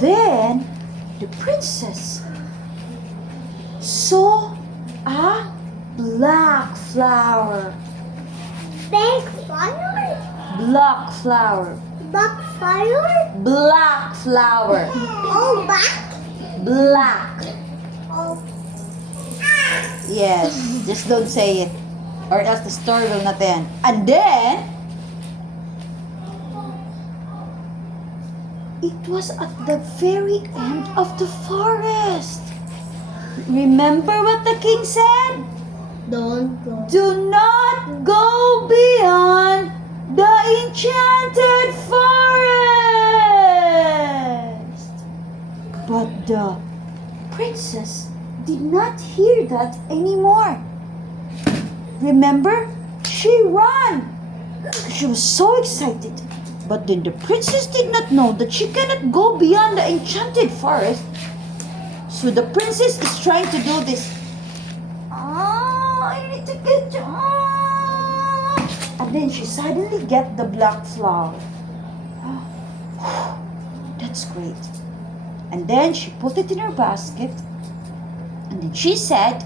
then the princess saw a black flower. Black flower? Black flower. Black flower? Black flower. Oh, black? Black. Oh. Yes, just don't say it, or else the story will not end. And then, it was at the very end of the forest. Remember what the king said? Don't go. Do not go beyond the enchanted forest. But the princess did not hear that anymore. Remember? She ran. She was so excited. But then the princess did not know that she cannot go beyond the enchanted forest. So the princess is trying to do this. I need to get you. And then she suddenly get the black flower. That's great. And then she put it in her basket. And then she said,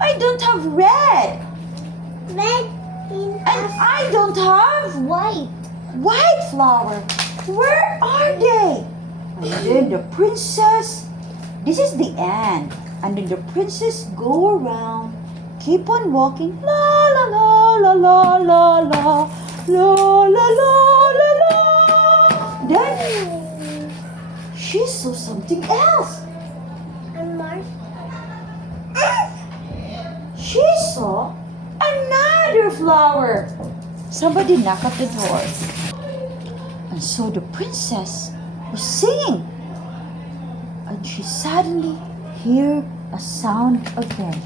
I don't have red. Red in And I don't have white. white flower. Where are they? And then the princess, this is the end. And then the princess go around, keep on walking. La la la la la la la la la la la la. Then she saw something else. And Mars. She saw another flower. Somebody knocked at the door. And so the princess was singing. And she suddenly heard a sound again.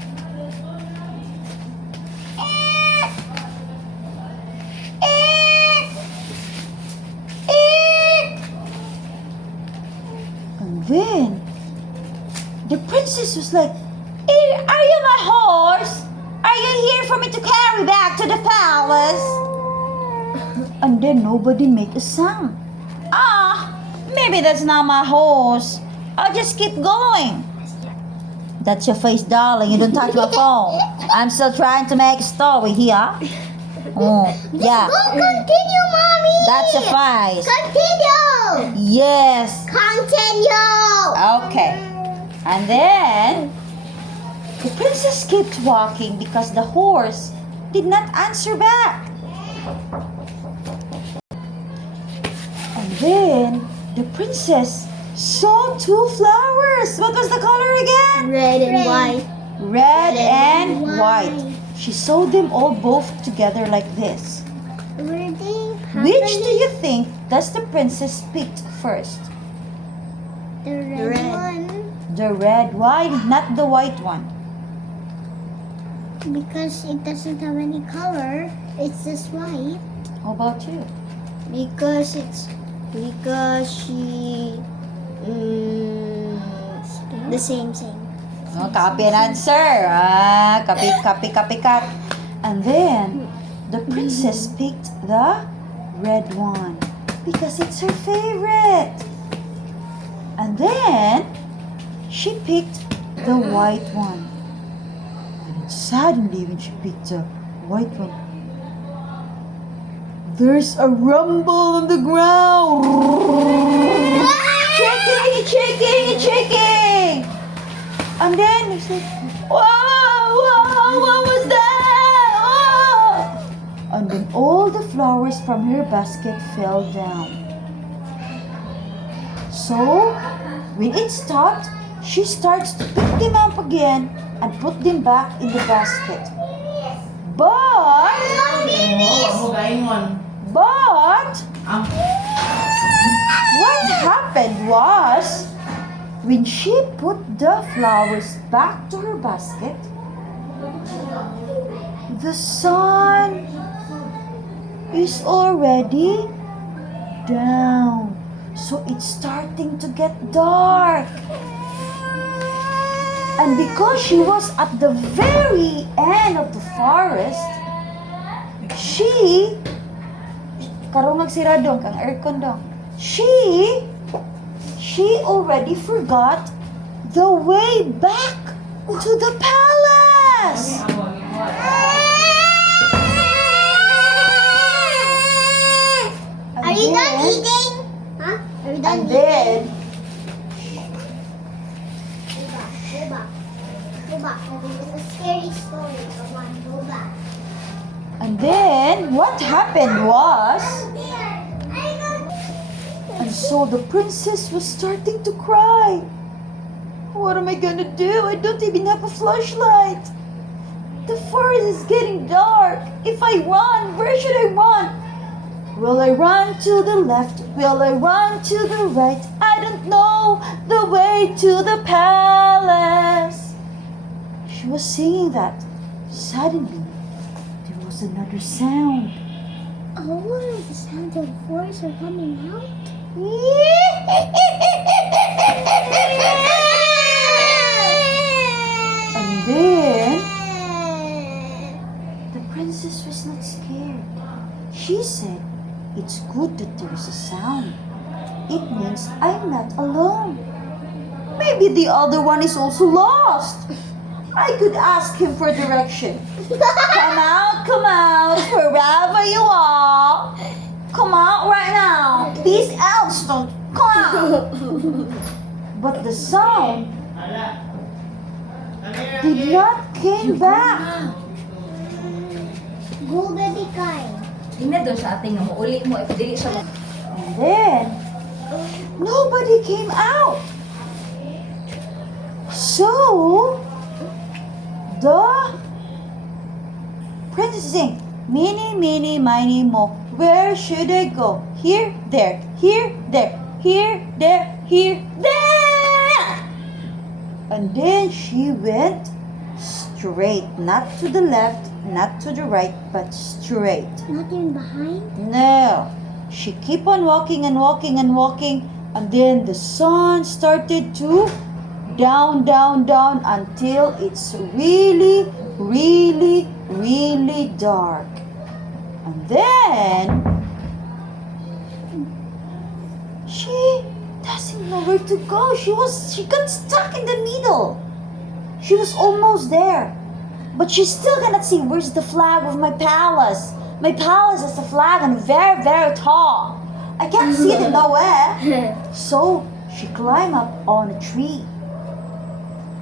And then the princess was like, are you my horse? Are you here for me to carry back to the palace? And then nobody made a sound. Maybe that's not my horse. I'll just keep going. That's your face, darling. You don't touch my phone. I'm still trying to make a story here. Oh, yeah. Go continue, mommy. That's your face. Continue. Yes. Continue. Okay. And then the princess kept walking because the horse did not answer back. And then the princess saw two flowers. What was the color again? Red and white. Red and white. She saw them all both together like this. Were they Which do you think does the princess picked first? The red one. The red. Why not the white one? Because it doesn't have any color. It's just white. How about you? Because she the same. Oh, copy and answer. Copy, cut. And then the princess picked the red one because it's her favorite. And then she picked the white one. And suddenly when she picked the white one, there's a rumble on the ground. Shaking. And then it's like, whoa, what was that? Whoa. And then all the flowers from her basket fell down. So, when it stopped, she starts to pick them up again and put them back in the basket. But what happened was, when she put the flowers back to her basket, the sun is already down. So it's starting to get dark. And because she was at the very end of the forest, karong nagsira dong kang aircon dong. She she already forgot the way back to the palace. Are you done eating? Huh? Are you done And eating? then, Go back. Go back. It's a scary story. Come on, go back. and then, what happened was, and so the princess was starting to cry. What am I gonna do? I don't even have a flashlight. The forest is getting dark. If I run, where should I run? Will I run to the left? Will I run to the right? I don't know the way to the palace. She was singing that. Suddenly, there was another sound. Oh, the sounds of forest are coming out. And then, the princess was not scared. She said, "It's good that there is a sound. It means I'm not alone. Maybe the other one is also lost. I could ask him for direction. Come out, wherever you are. Come out right now. These elves don't come out." But the sound did not came back. Go, baby Kai. Tingnan doon sa ating nga mauli mo if dili siya And then, nobody came out. So, the princess is saying, "Mini, mini, miny, mo. Where should I go? Here, there, here, there, here, there. And then she went straight, not to the left, not to the right, but straight. Nothing behind? No. She keep on walking and walking and walking, and then the sun started to down until it's really, really, really dark. And then she doesn't know where to go. She got stuck in the middle. She was almost there. But she still cannot see where's the flag of my palace. My palace is a flag and very, very tall. I can't see it nowhere. So she climbed up on a tree.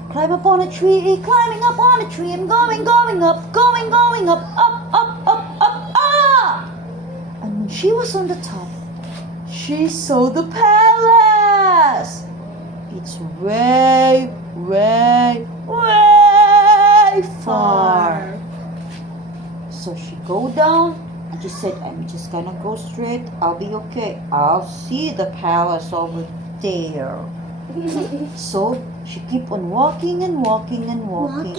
Climb up on a tree, climbing up on a tree, and going up, up. And when she was on the top, she saw the palace. It's way, way, way far. So she go down and she said, "I'm just gonna go straight. I'll be okay. I'll see the palace over there." So she keep on walking and walking and walking.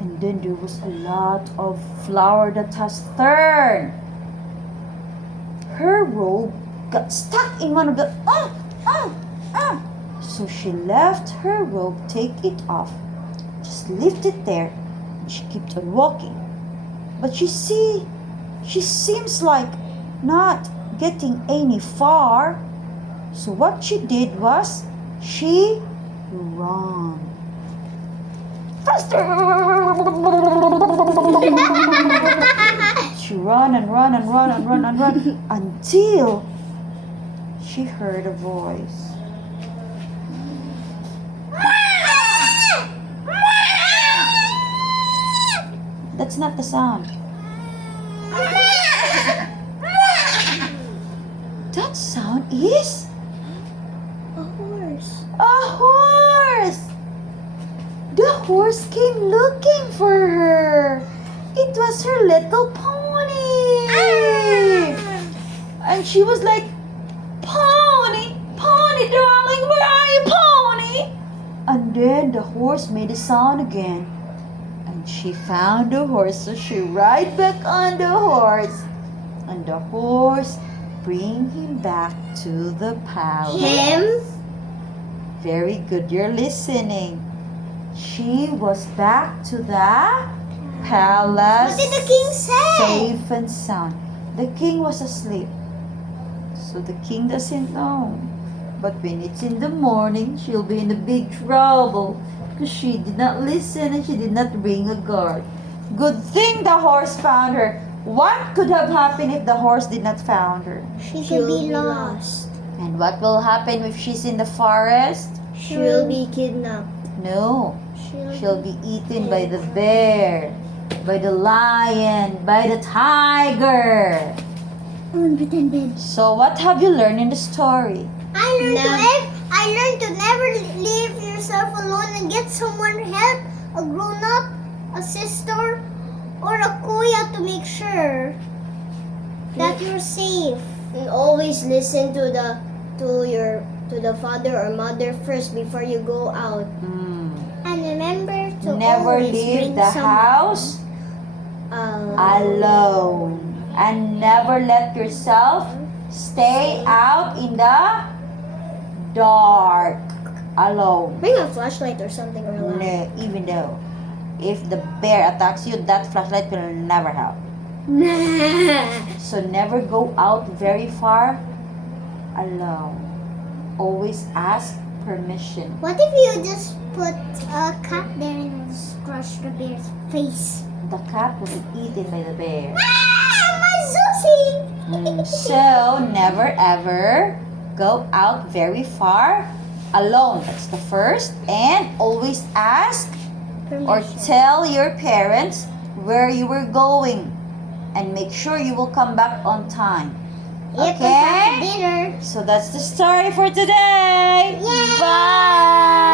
And then there was a lot of flower that has turned. Her robe got stuck in one of the So she left her robe, take it off, just lift it there, and she kept on walking. But she seems like not getting any far. So what she did was she ran. Faster! She ran until she heard a voice. That's not the sound. That sound is A horse. a horse. The horse came looking for her. It was her little pony. And she was like, "Pony, pony darling, where are you, pony?" And then the horse made a sound again. And she found the horse, so she ride back on the horse. And the horse bring him back to the palace. Him? Very good, you're listening. She was back to the palace. What did the king say? Safe and sound. The king was asleep. So the king doesn't know. But when it's in the morning, she'll be in a big trouble because she did not listen and she did not bring a guard. Good thing the horse found her. What could have happened if the horse did not found her? She could be lost. And what will happen if she's in the forest? She will be kidnapped. No, she'll be eaten by the bear, by the lion, by the tiger. Pretend bed. So what have you learned in the story? I learned to never leave yourself alone and get someone help, a grown up, a sister, or a kuya to make sure that you're safe. And always listen to the father or mother first before you go out. And remember to Never always leave bring the someone. house alone. And never let yourself stay out in the dark alone. Bring a flashlight or something or a lamp. No, even though if the bear attacks you, that flashlight will never help. So never go out very far alone. Always ask permission. What if you just put a cat there and just crush the bear's face? The cat will be eaten by the bear. My Susie! So never ever go out very far alone. That's the first. And always ask or tell your parents where you were going. And make sure you will come back on time. Yep, Okay? dinner. So that's the story for today. Yay! Bye!